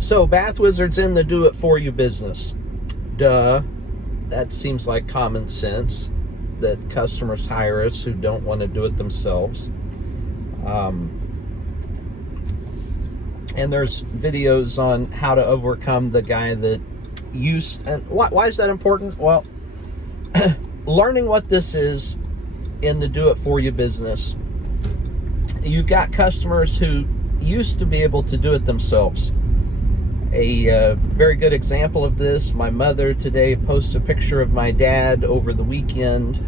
So Bath Wizard's in the do-it-for-you business. Duh. That seems like common sense, that customers hire us who don't want to do it themselves. And there's videos on how to overcome the guy that used... And why is that important? Well, learning what this is in the do-it-for-you business, you've got customers who used to be able to do it themselves. A very good example of this, my mother today posted a picture of my dad over the weekend.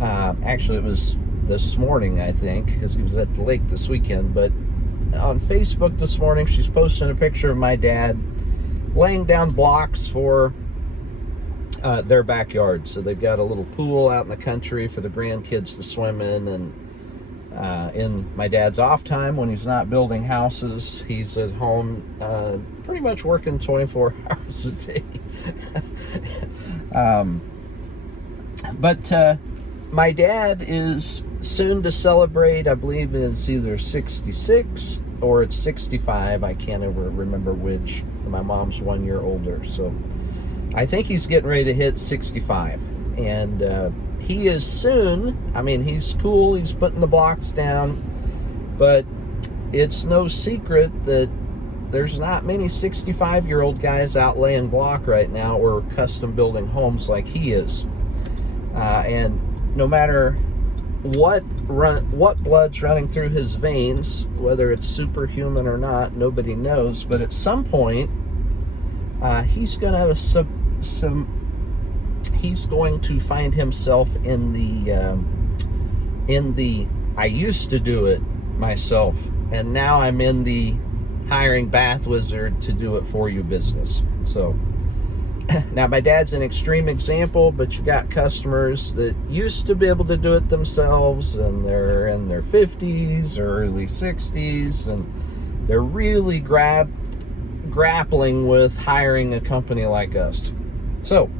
Actually, it was this morning, I think, because he was at the lake this weekend. But on Facebook this morning, she's posting a picture of my dad laying down blocks for their backyard. So they've got a little pool out in the country for the grandkids to swim in, and in my dad's off time when he's not building houses, he's at home pretty much working 24 hours a day. But my dad is soon to celebrate, I believe it's either 66 or it's 65. I can't ever remember which. My mom's 1 year older, so I think he's getting ready to hit 65. And he is soon, I mean, he's cool, he's putting the blocks down, but it's no secret that there's not many 65-year-old guys out laying block right now or custom building homes like he is. And no matter what blood's running through his veins, whether it's superhuman or not, nobody knows, but at some point, he's going to have he's going to find himself in the I used to do it myself, and now I'm in the hiring Bath Wizard to do it for you business. So now my dad's an extreme example, but you got customers that used to be able to do it themselves, and they're in their 50s or early 60s, and they're really grappling with hiring a company like us. So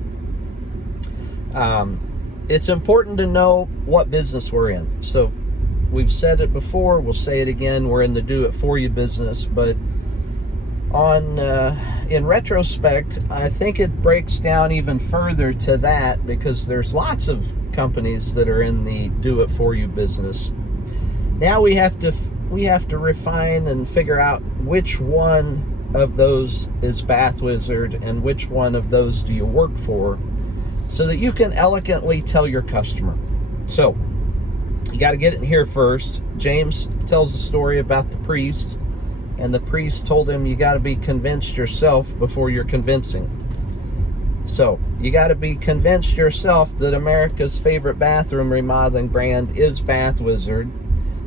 it's important to know what business we're in. So we've said it before, we'll say it again, we're in the do-it-for-you business, but in retrospect, I think it breaks down even further to that, because there's lots of companies that are in the do-it-for-you business. Now we have to refine and figure out which one of those is Bath Wizard and which one of those do you work for, so that you can elegantly tell your customer. So you got to get it in here first. James tells a story about the priest, and the priest told him you got to be convinced yourself before you're convincing. So you got to be convinced yourself that America's favorite bathroom remodeling brand is Bath Wizard,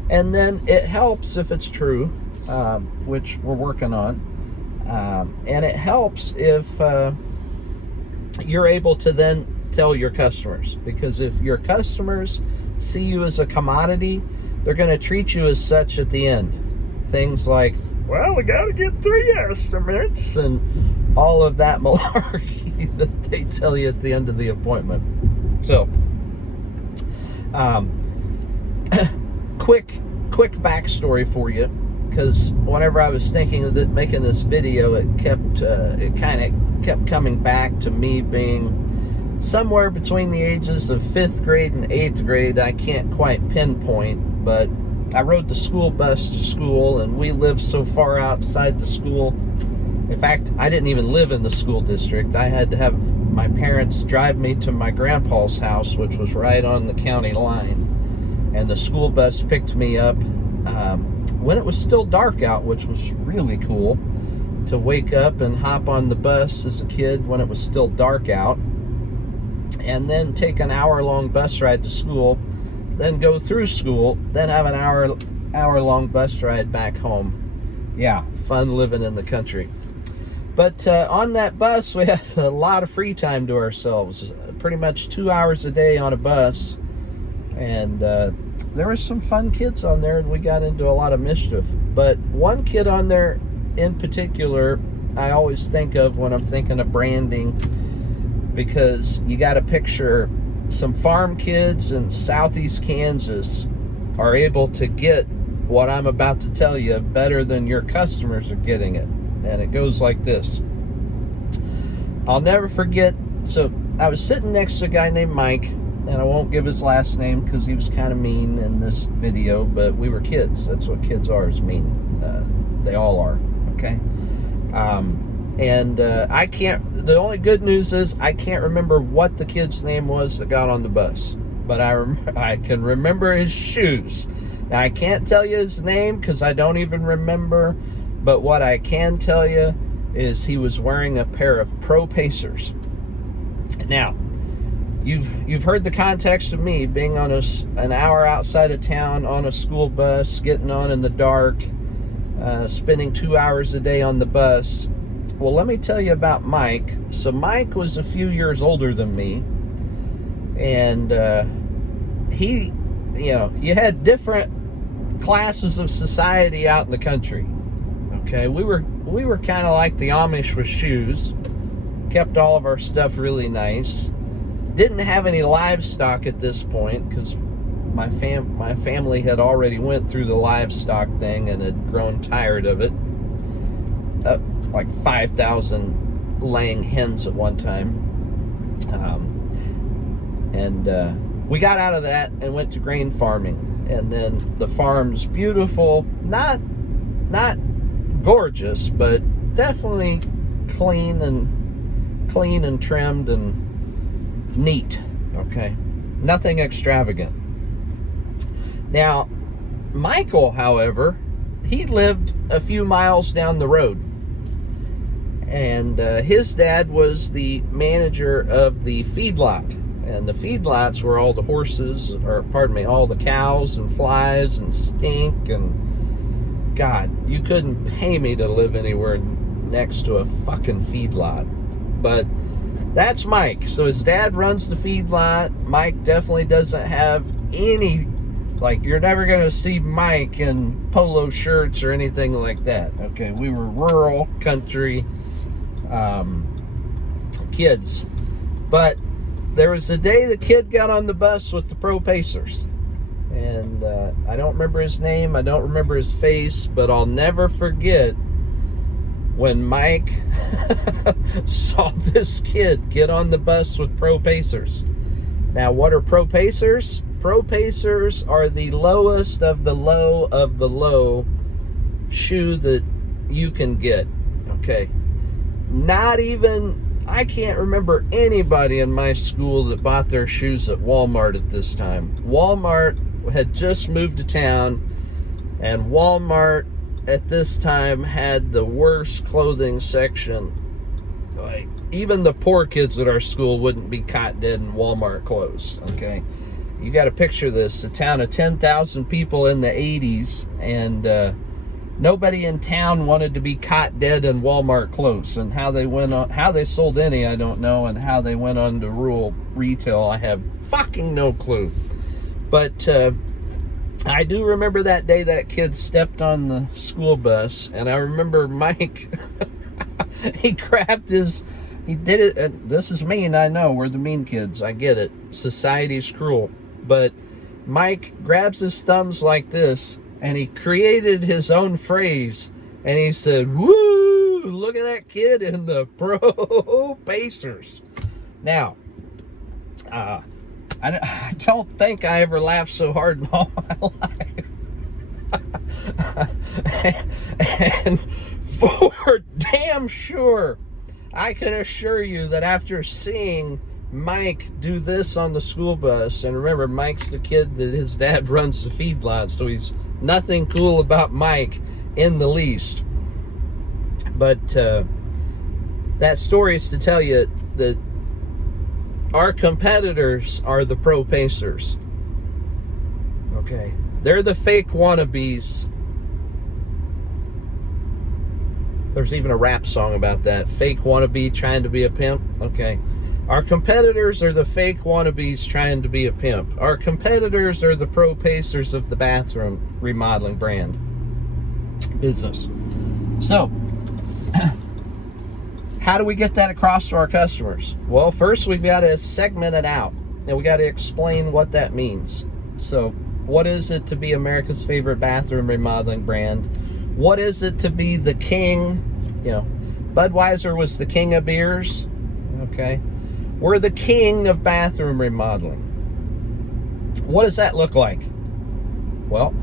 and then it helps if it's true, which we're working on, and it helps if you're able to then tell your customers, because if your customers see you as a commodity, they're going to treat you as such at the end. Things like, well, we got to get 3 estimates, and all of that malarkey that they tell you at the end of the appointment. So, quick backstory for you, because whenever I was thinking of making this video, it kind of kept coming back to me being somewhere between the ages of 5th grade and 8th grade. I can't quite pinpoint, but I rode the school bus to school, and we lived so far outside the school. In fact, I didn't even live in the school district. I had to have my parents drive me to my grandpa's house, which was right on the county line, and the school bus picked me up when it was still dark out, which was really cool to wake up and hop on the bus as a kid when it was still dark out, and then take an hour-long bus ride to school, then go through school, then have an hour-long bus ride back home. Yeah, fun living in the country. But on that bus, we had a lot of free time to ourselves, pretty much 2 hours a day on a bus, and there were some fun kids on there, and we got into a lot of mischief. But one kid on there in particular, I always think of when I'm thinking of branding, because you got to picture some farm kids in southeast Kansas are able to get what I'm about to tell you better than your customers are getting it. and it goes like this. I'll never forget, so I was sitting next to a guy named Mike, and I won't give his last name because he was kind of mean in this video, but we were kids. That's what kids are, is mean. They all are, okay? I can't, the only good news is I can't remember what the kid's name was that got on the bus, but I can remember his shoes. Now, I can't tell you his name because I don't even remember, but what I can tell you is he was wearing a pair of Pro Pacers. Now, you've heard the context of me being on an hour outside of town on a school bus, getting on in the dark, spending 2 hours a day on the bus. Well, let me tell you about Mike. So Mike was a few years older than me, and he, you had different classes of society out in the country. Okay, we were kind of like the Amish with shoes. Kept all of our stuff really nice. Didn't have any livestock at this point because my family had already went through the livestock thing and had grown tired of it. Like 5,000 laying hens at one time. We got out of that and went to grain farming. And then the farm's beautiful, not gorgeous, but definitely clean and trimmed and neat. Okay, nothing extravagant. Now, Michael, however, he lived a few miles down the road, and his dad was the manager of the feedlot, and the feedlots were all the horses, or pardon me, all the cows and flies and stink, and God, you couldn't pay me to live anywhere next to a fucking feedlot. But that's Mike. So his dad runs the feedlot. Mike definitely doesn't have any, like, you're never going to see Mike in polo shirts or anything like that. Okay, we were rural country kids. But there was a day the kid got on the bus with the Pro Pacers. And I don't remember his name, I don't remember his face, but I'll never forget when Mike saw this kid get on the bus with Pro Pacers. Now, what are Pro Pacers? Pro Pacers are the lowest of the low shoe that you can get. Okay. Not even, I can't remember anybody in my school that bought their shoes at Walmart at this time. Walmart had just moved to town, and Walmart at this time had the worst clothing section. Like, even the poor kids at our school wouldn't be caught dead in Walmart clothes. Okay, you got to picture this: a town of 10,000 people in the 80s, and nobody in town wanted to be caught dead in Walmart clothes. And how they went on, how they sold any, I don't know, and how they went on to rural retail, I have fucking no clue. But I do remember that day that kid stepped on the school bus, and I remember Mike, he did it, and this is mean, I know, we're the mean kids, I get it, society's cruel, but Mike grabs his thumbs like this, and he created his own phrase, and he said, "Woo, look at that kid in the Pro Pacers." Now, I don't think I ever laughed so hard in all my life. And for damn sure, I can assure you that after seeing Mike do this on the school bus, and remember, Mike's the kid that his dad runs the feedlot, so he's nothing cool about Mike in the least. But that story is to tell you that our competitors are the Pro Pacers. Okay, they're the fake wannabes. There's even a rap song about that. Fake wannabe trying to be a pimp. Okay. Our competitors are the fake wannabes trying to be a pimp. Our competitors are the Pro Pacers of the bathroom remodeling brand business. So, how do we get that across to our customers? Well, first we've got to segment it out, and we got to explain what that means. So, what is it to be America's favorite bathroom remodeling brand? What is it to be the king You know, Budweiser was the king of beers. Okay, we're the king of bathroom remodeling. What does that look like? Well,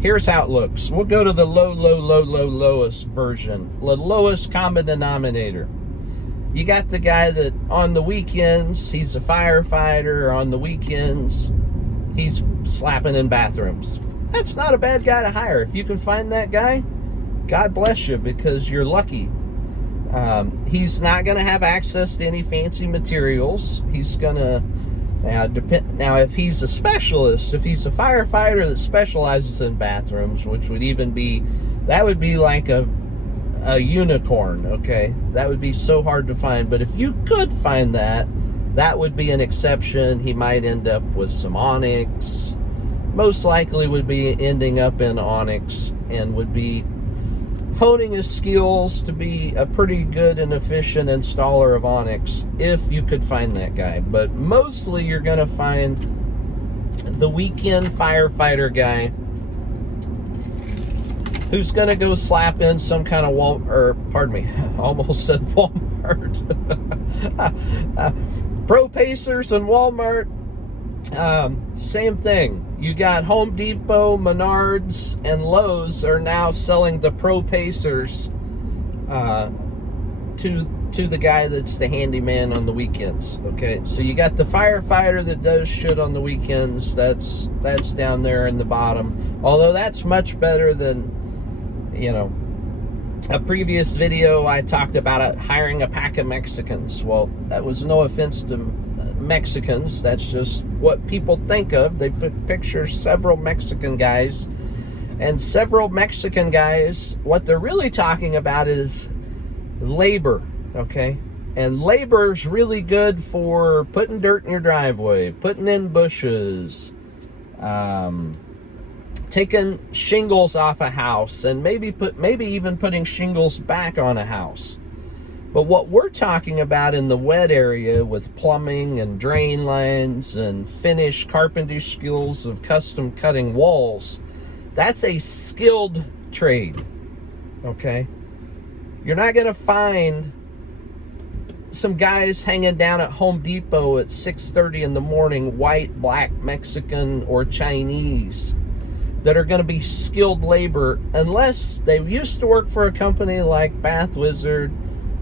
here's how it looks. We'll go to the lowest version, the lowest common denominator. You got the guy that on the weekends, he's a firefighter. On the weekends, he's slapping in bathrooms. That's not a bad guy to hire. If you can find that guy, God bless you, because you're lucky. He's not going to have access to any fancy materials. He's going to, now if he's a specialist, if he's a firefighter that specializes in bathrooms, which would even be, that would be like a unicorn, okay? That would be so hard to find. But if you could find that, that would be an exception. He might end up with some Onyx. Most likely would be ending up in Onyx and would be honing his skills to be a pretty good and efficient installer of Onyx, if you could find that guy. But mostly you're going to find the weekend firefighter guy who's going to go slap in some kind of almost said Walmart. Pro Pacers and Walmart, same thing. You got Home Depot, Menards, and Lowe's are now selling the Pro Pacers to the guy that's the handyman on the weekends. Okay, so you got the firefighter that does shit on the weekends. That's down there in the bottom. Although that's much better than, you know, a previous video I talked about hiring a pack of Mexicans. Well, that was no offense to Mexicans. That's just what people think of. They picture several Mexican guys, and several Mexican guys, what they're really talking about is labor, okay? And labor's really good for putting dirt in your driveway, putting in bushes, taking shingles off a house, and maybe even putting shingles back on a house. But what we're talking about in the wet area with plumbing and drain lines and finished carpentry skills of custom cutting walls, that's a skilled trade, okay? You're not going to find some guys hanging down at Home Depot at 6:30 in the morning, white, black, Mexican, or Chinese, that are going to be skilled labor, unless they used to work for a company like Bath Wizard,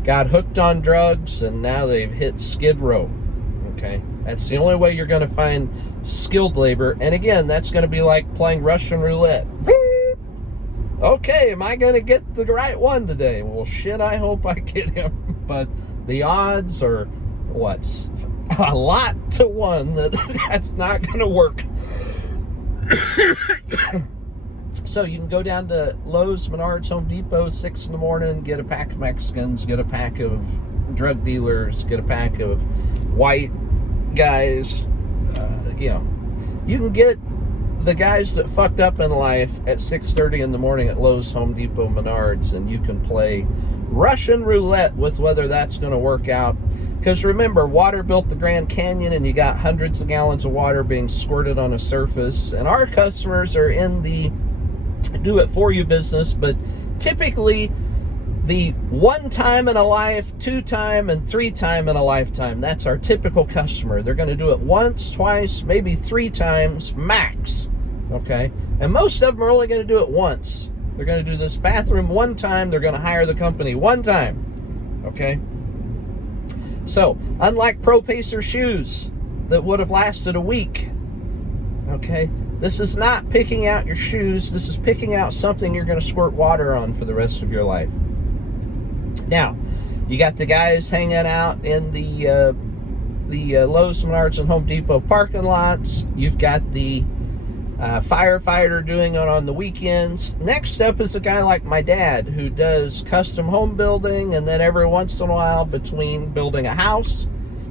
got hooked on drugs, and now they've hit Skid Row. Okay, that's the only way you're going to find skilled labor. And again, that's going to be like playing Russian roulette. Okay, am I going to get the right one today? Well, shit, I hope I get him. But the odds are, what, a lot to one that that's not going to work. So you can go down to Lowe's, Menards, Home Depot, 6 in the morning, get a pack of Mexicans, get a pack of drug dealers, get a pack of white guys. You know, you can get the guys that fucked up in life at 6:30 in the morning at Lowe's, Home Depot, Menards, and you can play Russian roulette with whether that's going to work out. Because remember, water built the Grand Canyon, and you got hundreds of gallons of water being squirted on a surface. And our customers are in the do-it-for-you business, but typically the 1 time in a life, 2 time, and 3 time in a lifetime. That's our typical customer. They're going to do it once, twice, maybe 3 times max. Okay? And most of them are only going to do it once. They're going to do this bathroom 1 time. They're going to hire the company 1 time. Okay? So, unlike Pro Pacer shoes that would have lasted a week, okay, this is not picking out your shoes. This is picking out something you're going to squirt water on for the rest of your life. Now, you got the guys hanging out in the Lowe's, Menards, and Home Depot parking lots. You've got the firefighter doing it on the weekends. Next up is a guy like my dad who does custom home building, and then every once in a while, between building a house,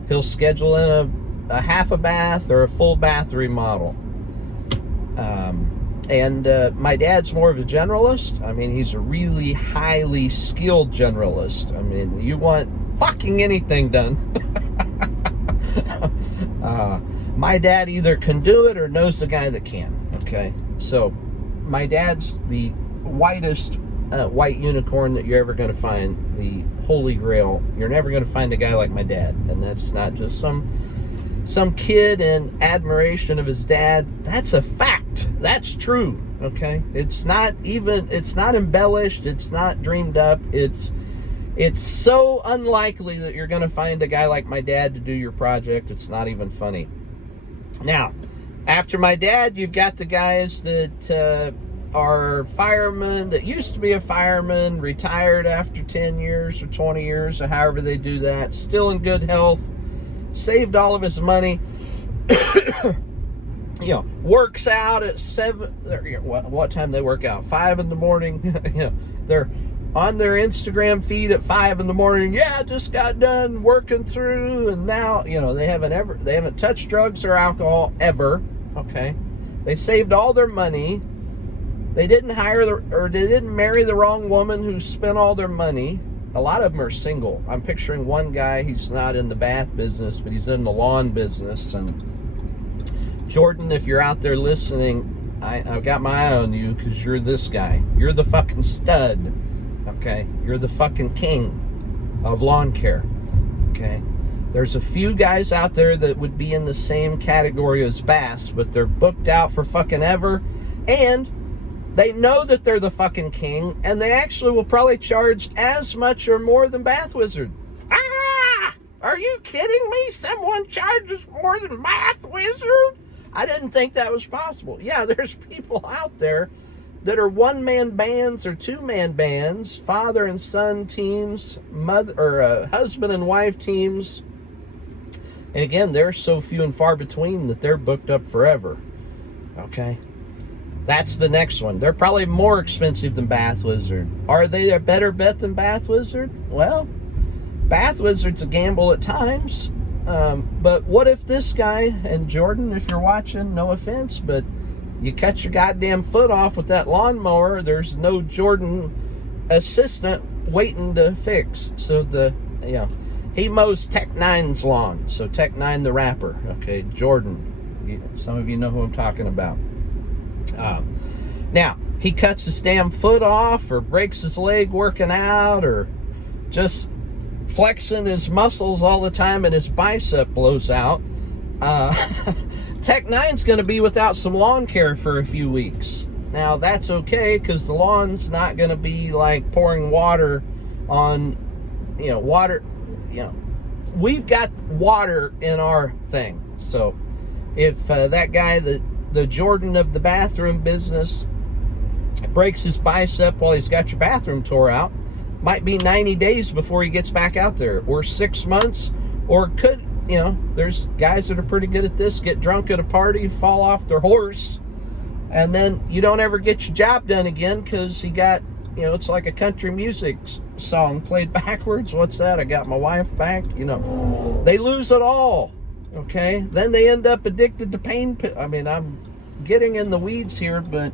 he'll schedule in a half a bath or a full bath remodel. My dad's more of a generalist. I mean, he's a really highly skilled generalist. I mean, you want fucking anything done. My dad either can do it or knows the guy that can. Okay, so my dad's the whitest white unicorn that you're ever going to find, the holy grail. You're never going to find a guy like my dad. And that's not just some kid in admiration of his dad. That's a fact. That's true. Okay? It's not embellished. It's not dreamed up. It's so unlikely that you're going to find a guy like my dad to do your project. It's not even funny. Now, after my dad, you've got the guys that are firemen, that used to be a fireman, retired after 10 years or 20 years or however they do that, still in good health, saved all of his money, works out at 7, what time they work out? 5 in the morning. They're on their Instagram feed at 5 in the morning. Yeah, I just got done working through, and now, they haven't touched drugs or alcohol ever. Okay. They saved all their money. They didn't they didn't marry the wrong woman who spent all their money. A lot of them are single. I'm picturing one guy, he's not in the bath business, but he's in the lawn business. And Jordan, if you're out there listening, I've got my eye on you, because you're this guy. You're the fucking stud. Okay? You're the fucking king of lawn care. Okay? There's a few guys out there that would be in the same category as Bass, but they're booked out for fucking ever, and they know that they're the fucking king, and they actually will probably charge as much or more than Bath Wizard. Ah! Are you kidding me? Someone charges more than Bath Wizard? I didn't think that was possible. Yeah, there's people out there that are one-man bands or two-man bands, father and son teams, husband and wife teams. And again, they're so few and far between that they're booked up forever. Okay? That's the next one. They're probably more expensive than Bath Wizard. Are they a better bet than Bath Wizard? Well, Bath Wizard's a gamble at times. But what if this guy, and Jordan, if you're watching, no offense, but you cut your goddamn foot off with that lawnmower, there's no Jordan assistant waiting to fix. So he mows Tech Nine's lawn. So Tech Nine the rapper. Okay, Jordan. Some of you know who I'm talking about. Now, he cuts his damn foot off, or breaks his leg working out, or just flexing his muscles all the time and his bicep blows out. Tech Nine's going to be without some lawn care for a few weeks. Now, that's okay, because the lawn's not going to be like pouring water on, we've got water in our thing. So if that guy, the Jordan of the bathroom business, breaks his bicep while he's got your bathroom tore out, might be 90 days before he gets back out there, or 6 months, or could, there's guys that are pretty good at this, get drunk at a party, fall off their horse, and then you don't ever get your job done again because he got, it's like a country music song played backwards. What's that? I got my wife back. They lose it all. Okay? Then they end up addicted to pain. I'm getting in the weeds here, but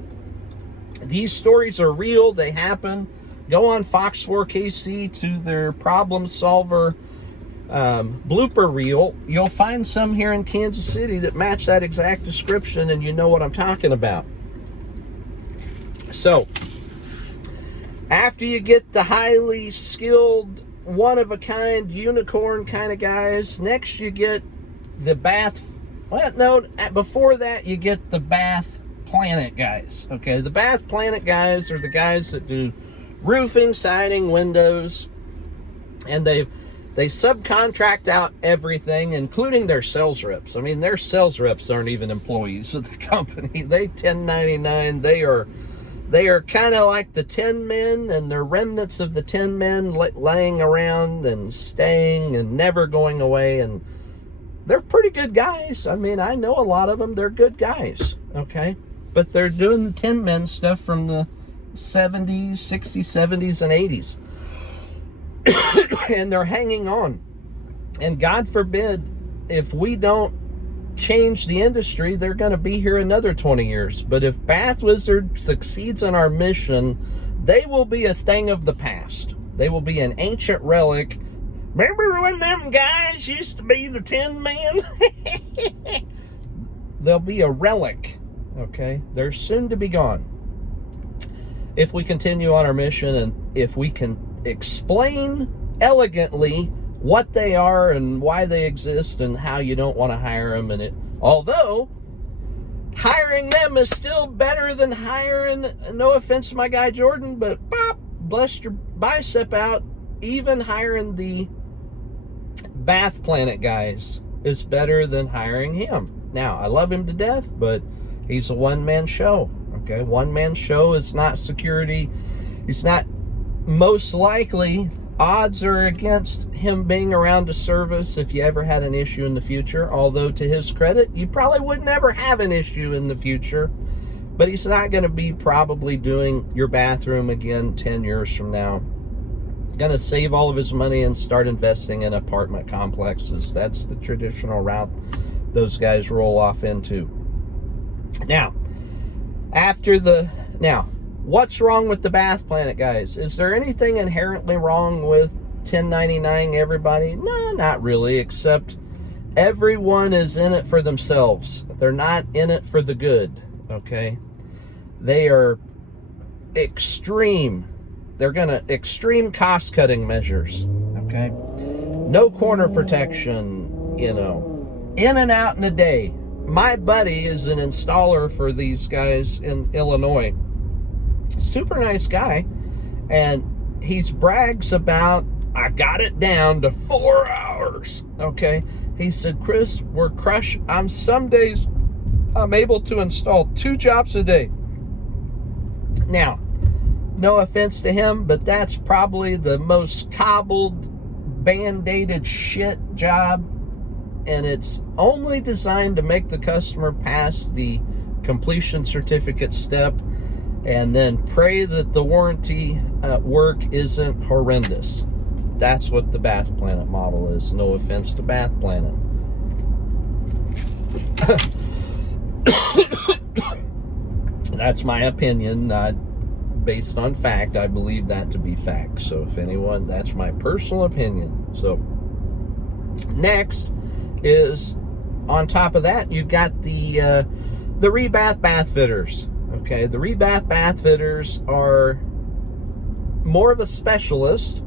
these stories are real. They happen. Go on Fox 4KC to their problem solver blooper reel. You'll find some here in Kansas City that match that exact description, and you know what I'm talking about. So, after you get the highly skilled, one-of-a-kind, unicorn kind of guys, next you get the Bath... Well, no, before that you get the Bath Planet guys. Okay, the Bath Planet guys are the guys that do roofing, siding, windows, and they subcontract out everything, including their sales reps. Their sales reps aren't even employees of the company. They 1099. They are kind of like the 10 men, and they're remnants of the 10 men laying around and staying and never going away, and they're pretty good guys. I know a lot of them. They're good guys, okay? But they're doing the 10 men stuff from the 70s, 60s, 70s, and 80s. And they're hanging on. And God forbid, if we don't change the industry, they're going to be here another 20 years. But if Bath Wizard succeeds in our mission, they will be a thing of the past. They will be an ancient relic. Remember when them guys used to be the 10 men? They'll be a relic, okay? They're soon to be gone. if we continue on our mission and if we can explain elegantly what they are and why they exist and how you don't want to hire them. And although hiring them is still better than hiring, no offense to my guy Jordan, but bust your bicep out, even hiring the Bath Planet guys is better than hiring him. Now, I love him to death, but he's a one-man show, okay? One-man show is not security. He's not, most likely, odds are against him being around to service if you ever had an issue in the future. Although, to his credit, you probably would never have an issue in the future. But he's not going to be probably doing your bathroom again 10 years from now. Going to save all of his money and start investing in apartment complexes. That's the traditional route those guys roll off into. Now, what's wrong with the Bath Planet guys? Is there anything inherently wrong with 1099 everybody? No, not really, except everyone is in it for themselves. They're not in it for the good, okay? They are extreme. They're gonna extreme cost-cutting measures, okay? No corner protection, in and out in a day. My buddy is an installer for these guys in Illinois. Super nice guy, and he brags about, I got it down to 4 hours, okay? He said, Chris, we're crushed. Some days I'm able to install 2 jobs a day. Now, no offense to him, but that's probably the most cobbled, band-aided shit job, and it's only designed to make the customer pass the completion certificate step and then pray that the warranty work isn't horrendous. That's what the Bath Planet model is. No offense to Bath Planet. That's my opinion, not based on fact. I believe that to be fact. So if anyone, that's my personal opinion. So next is, on top of that, you've got the Rebath bath fitters. Okay, the Rebath bath fitters are more of a specialist,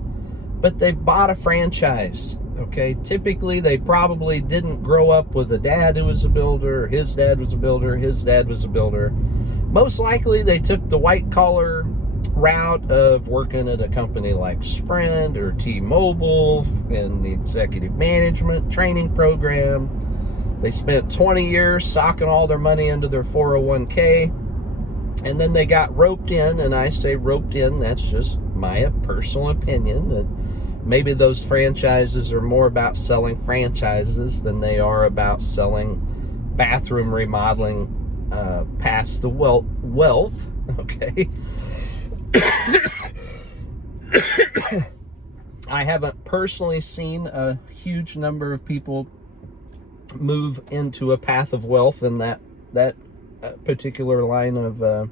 but they've bought a franchise. Okay, typically they probably didn't grow up with a dad who was a builder, his dad was a builder, his dad was a builder. Most likely they took the white collar route of working at a company like Sprint or T-Mobile in the executive management training program. They spent 20 years socking all their money into their 401k, and then they got roped in, and I say roped in, that's just my personal opinion, that maybe those franchises are more about selling franchises than they are about selling bathroom remodeling past the wealth, okay? I haven't personally seen a huge number of people move into a path of wealth in that particular line of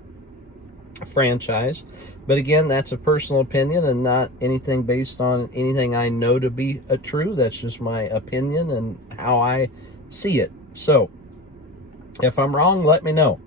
franchise. But again, that's a personal opinion and not anything based on anything I know to be true. That's just my opinion and how I see it. So if I'm wrong, let me know.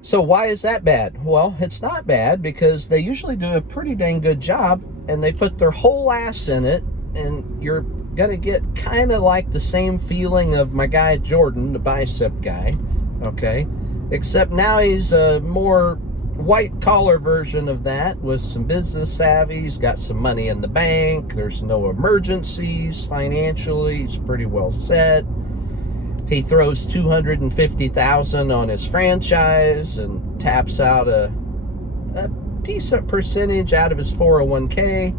So why is that bad? Well, it's not bad because they usually do a pretty dang good job and they put their whole ass in it, and you're gonna get kind of like the same feeling of my guy Jordan, the bicep guy, okay? Except now he's a more white collar version of that with some business savvy. He's got some money in the bank. There's no emergencies financially. He's pretty well set. He throws $250,000 on his franchise and taps out a decent percentage out of his 401k.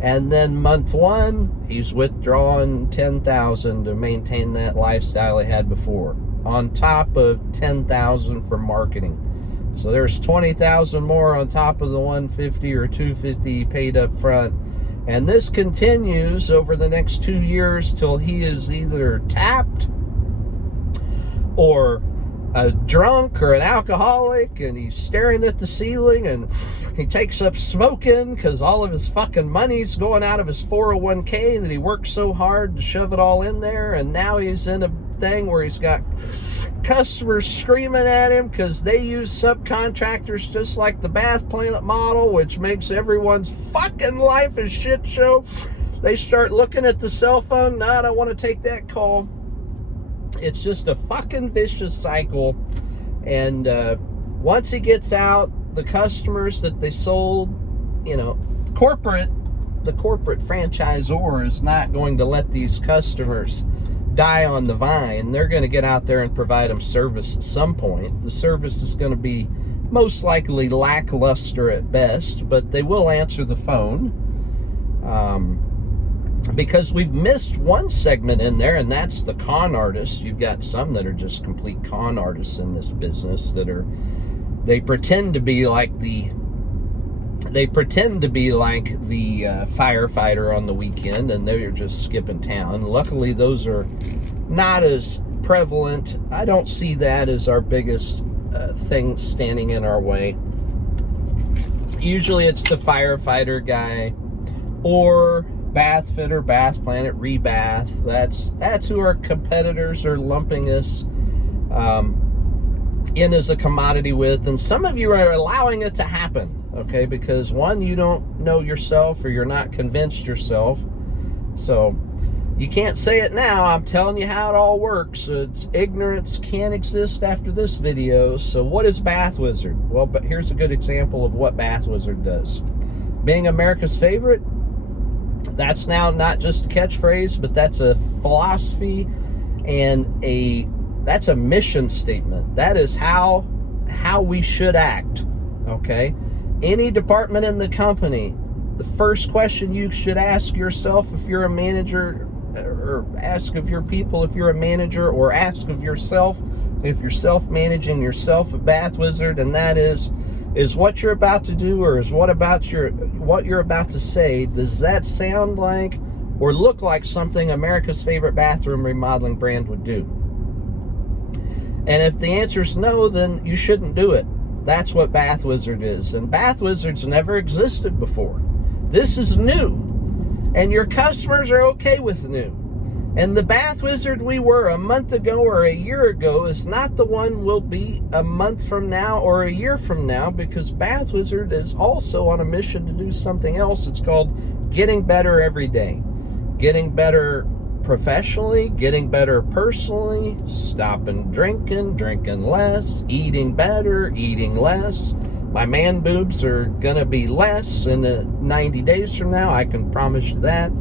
And then month one, he's withdrawing $10,000 to maintain that lifestyle he had before, on top of $10,000 for marketing. So there's $20,000 more on top of the $150 or $250 paid up front. And this continues over the next 2 years till he is either tapped or a drunk or an alcoholic, and he's staring at the ceiling, and he takes up smoking because all of his fucking money's going out of his 401k that he worked so hard to shove it all in there, and now he's in a thing where he's got customers screaming at him because they use subcontractors just like the Bath Planet model, which makes everyone's fucking life a shit show. They start looking at the cell phone. No, I don't want to take that call. It's just a fucking vicious cycle. And once he gets out, the customers that they sold, you know, the corporate franchisor is not going to let these customers die on the vine. They're going to get out there and provide them service at some point. The service is going to be most likely lackluster at best, but they will answer the phone. Because we've missed one segment in there, and that's the con artists. You've got some that are just complete con artists in this business that are, they pretend to be like the firefighter on the weekend, and they're just skipping town. Luckily, those are not as prevalent. I don't see that as our biggest thing standing in our way. Usually it's the firefighter guy or Bath Fitter, Bath Planet, Rebath. That's who our competitors are lumping us in as a commodity with. And some of you are allowing it to happen, okay? Because one, you don't know yourself, or you're not convinced yourself. So you can't say it now. I'm telling you how it all works. It's ignorance can't exist after this video. So what is Bath Wizard? Well, but here's a good example of what Bath Wizard does. Being America's favorite, that's now not just a catchphrase, but that's a philosophy and that's a mission statement. That is how we should act, okay? Any department in the company, the first question you should ask yourself if you're a manager, or ask of your people if you're a manager, or ask of yourself if you're self-managing yourself, a Bath Wizard, and that is what you're about to do, or is what you're about to say, does that sound like or look like something America's favorite bathroom remodeling brand would do? And if the answer is no, then you shouldn't do it. That's what Bath Wizard is. And Bath Wizard's never existed before. This is new. And your customers are okay with new. And the Bath Wizard we were a month ago or a year ago is not the one we'll be a month from now or a year from now, because Bath Wizard is also on a mission to do something else. It's called getting better every day. Getting better professionally, getting better personally, stopping drinking, drinking less, eating better, eating less. My man boobs are gonna be less in 90 days from now, I can promise you that.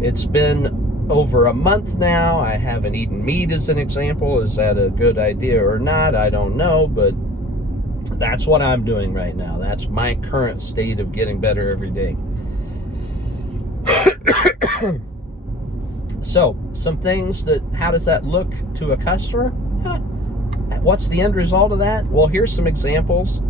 It's been over a month now. I haven't eaten meat as an example. Is that a good idea or not? I don't know, but that's what I'm doing right now. That's my current state of getting better every day. So, some things that, how does that look to a customer? What's the end result of that? Well, here's some examples.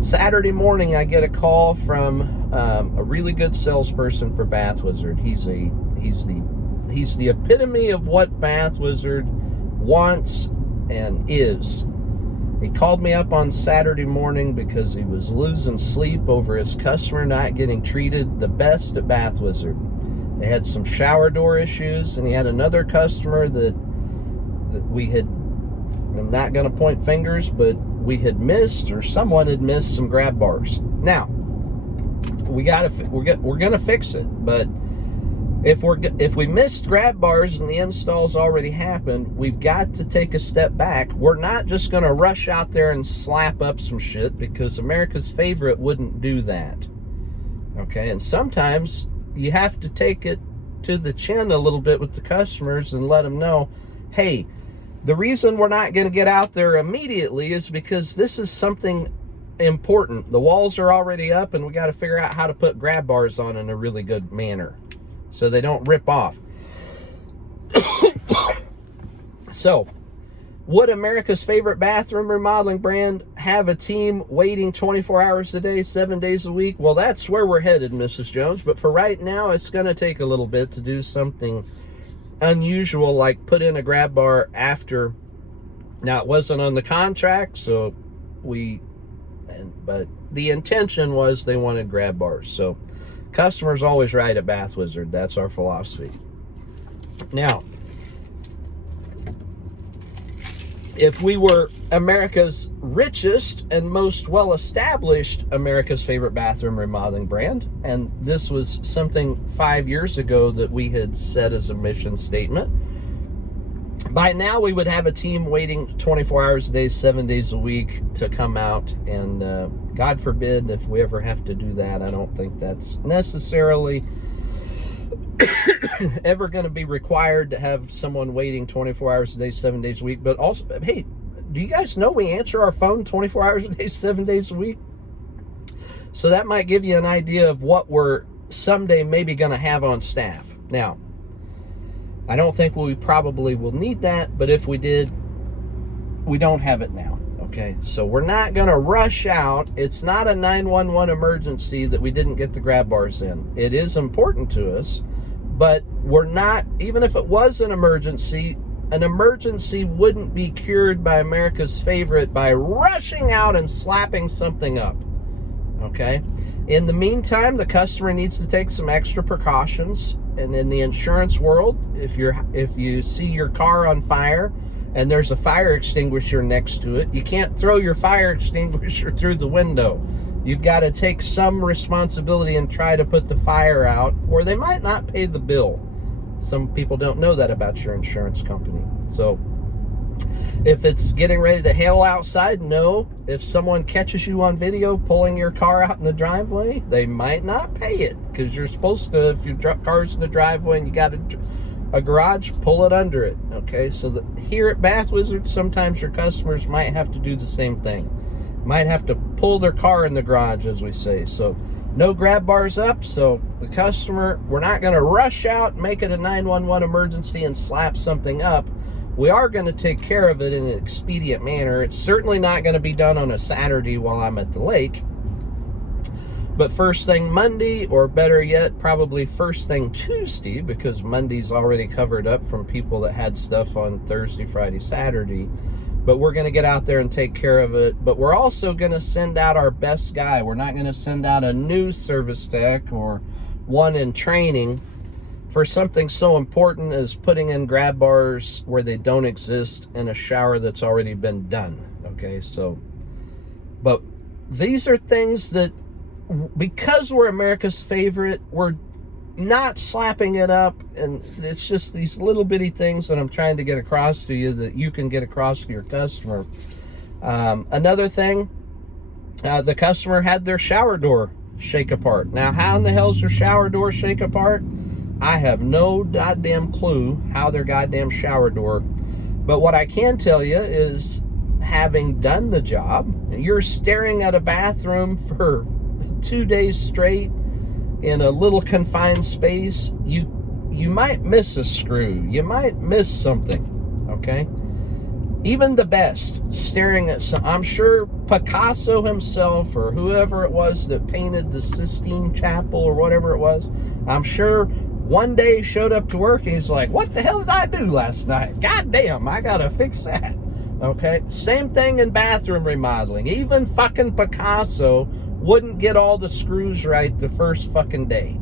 Saturday morning, I get a call from a really good salesperson for Bath Wizard. He's the epitome of what Bath Wizard wants and is. He called me up on Saturday morning because he was losing sleep over his customer not getting treated the best at Bath Wizard. They had some shower door issues, and he had another customer that we had, I'm not going to point fingers, but we had missed, or someone had missed some grab bars. Now, we're going to fix it, but if we missed grab bars and the install's already happened, we've got to take a step back. We're not just going to rush out there and slap up some shit, because America's favorite wouldn't do that. Okay, and sometimes you have to take it to the chin a little bit with the customers and let them know, hey, the reason we're not going to get out there immediately is because this is something important. The walls are already up, and we got to figure out how to put grab bars on in a really good manner so they don't rip off. So, would America's favorite bathroom remodeling brand have a team waiting 24 hours a day, 7 days a week? Well, that's where we're headed, Mrs. Jones. But for right now, it's going to take a little bit to do something unusual, like put in a grab bar after. Now, it wasn't on the contract, so but the intention was they wanted grab bars. So, customers always right at Bath Wizard. That's our philosophy. Now, if we were America's richest and most well-established America's favorite bathroom remodeling brand, and this was something 5 years ago that we had said as a mission statement, by now we would have a team waiting 24 hours a day, 7 days a week to come out, and God forbid if we ever have to do that. I don't think that's necessarily ever going to be required to have someone waiting 24 hours a day, 7 days a week. But also, hey, do you guys know we answer our phone 24 hours a day, 7 days a week? So that might give you an idea of what we're someday maybe going to have on staff. Now, I don't think we probably will need that, but if we did, we don't have it now. Okay, so we're not going to rush out. It's not a 911 emergency that we didn't get the grab bars in. It is important to us, but we're not, even if it was an emergency wouldn't be cured by America's favorite by rushing out and slapping something up. Okay, in the meantime, the customer needs to take some extra precautions. And in the insurance world, if you see your car on fire and there's a fire extinguisher next to it, you can't throw your fire extinguisher through the window. You've got to take some responsibility and try to put the fire out, or they might not pay the bill. Some people don't know that about your insurance company. So if it's getting ready to hail outside, no. If someone catches you on video pulling your car out in the driveway, they might not pay it, because you're supposed to, if your car's in the driveway and you got a garage, pull it under it. Okay, so here at Bath Wizard, sometimes your customers might have to do the same thing. Might have to pull their car in the garage, as we say. So no grab bars up. So the customer, we're not going to rush out, make it a 911 emergency and slap something up. We are going to take care of it in an expedient manner. It's certainly not going to be done on a Saturday while I'm at the lake. But first thing Monday, or better yet, probably first thing Tuesday, because Monday's already covered up from people that had stuff on Thursday, Friday, Saturday. But we're going to get out there and take care of it. But we're also going to send out our best guy. We're not going to send out a new service tech or one in training for something so important as putting in grab bars where they don't exist in a shower that's already been done. Okay, so, but these are things that, because we're America's favorite, we're not slapping it up, and it's just these little bitty things that I'm trying to get across to you that you can get across to your customer. Another thing, the customer had their shower door shake apart. Now, how in the hell's their shower door shake apart? I have no goddamn clue how their goddamn shower door. But what I can tell you is, having done the job, you're staring at a bathroom for 2 days straight in a little confined space. You might miss a screw. You might miss something, okay? Even the best, staring at some, I'm sure Picasso himself, or whoever it was that painted the Sistine Chapel or whatever it was, I'm sure one day showed up to work and he's like, what the hell did I do last night? God damn, I gotta fix that. Okay, same thing in bathroom remodeling. Even fucking Picasso wouldn't get all the screws right the first fucking day.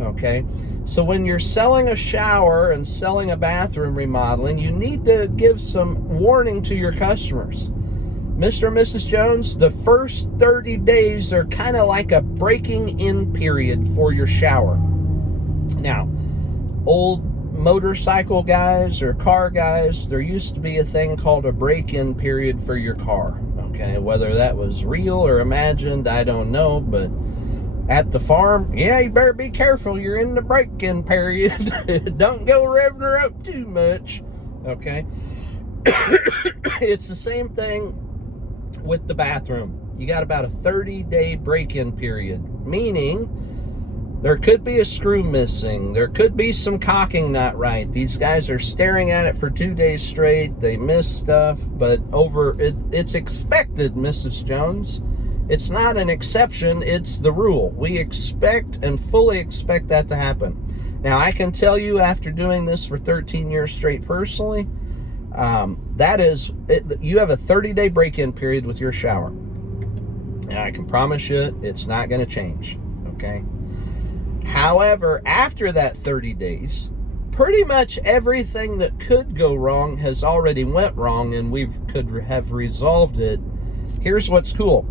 Okay, so when you're selling a shower and selling a bathroom remodeling, you need to give some warning to your customers. Mr. and Mrs. Jones, the first 30 days are kind of like a breaking in period for your shower. Now, old motorcycle guys or car guys, there used to be a thing called a break-in period for your car. Okay, whether that was real or imagined, I don't know, but at the farm, yeah, you better be careful. You're in the break-in period. Don't go revving her up too much. Okay, it's the same thing with the bathroom. You got about a 30-day break-in period, meaning there could be a screw missing. There could be some caulking not right. These guys are staring at it for 2 days straight. They miss stuff, but it's expected, Mrs. Jones. It's not an exception, it's the rule. We expect and fully expect that to happen. Now, I can tell you, after doing this for 13 years straight personally, you have a 30-day break-in period with your shower. And I can promise you, it's not going to change, okay? However, after that 30 days, pretty much everything that could go wrong has already went wrong, and we could have resolved it. Here's what's cool.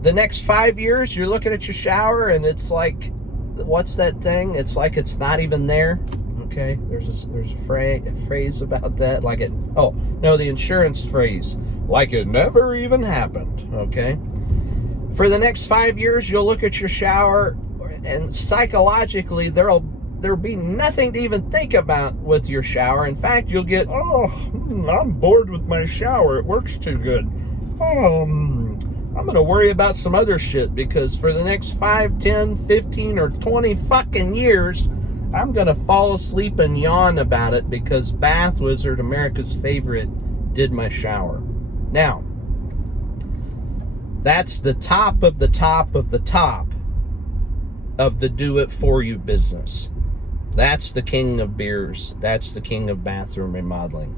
The next 5 years, you're looking at your shower, and it's like, what's that thing? It's like it's not even there. Okay, there's a phrase about that, like it. Oh no, the insurance phrase, like it never even happened. Okay, for the next 5 years, you'll look at your shower, and psychologically, there'll be nothing to even think about with your shower. In fact, you'll get, I'm bored with my shower. It works too good. I'm going to worry about some other shit, because for the next 5, 10, 15, or 20 fucking years, I'm going to fall asleep and yawn about it because Bath Wizard, America's favorite, did my shower. Now, that's the top of the top of the top of the do-it-for-you business. That's the king of beers. That's the king of bathroom remodeling.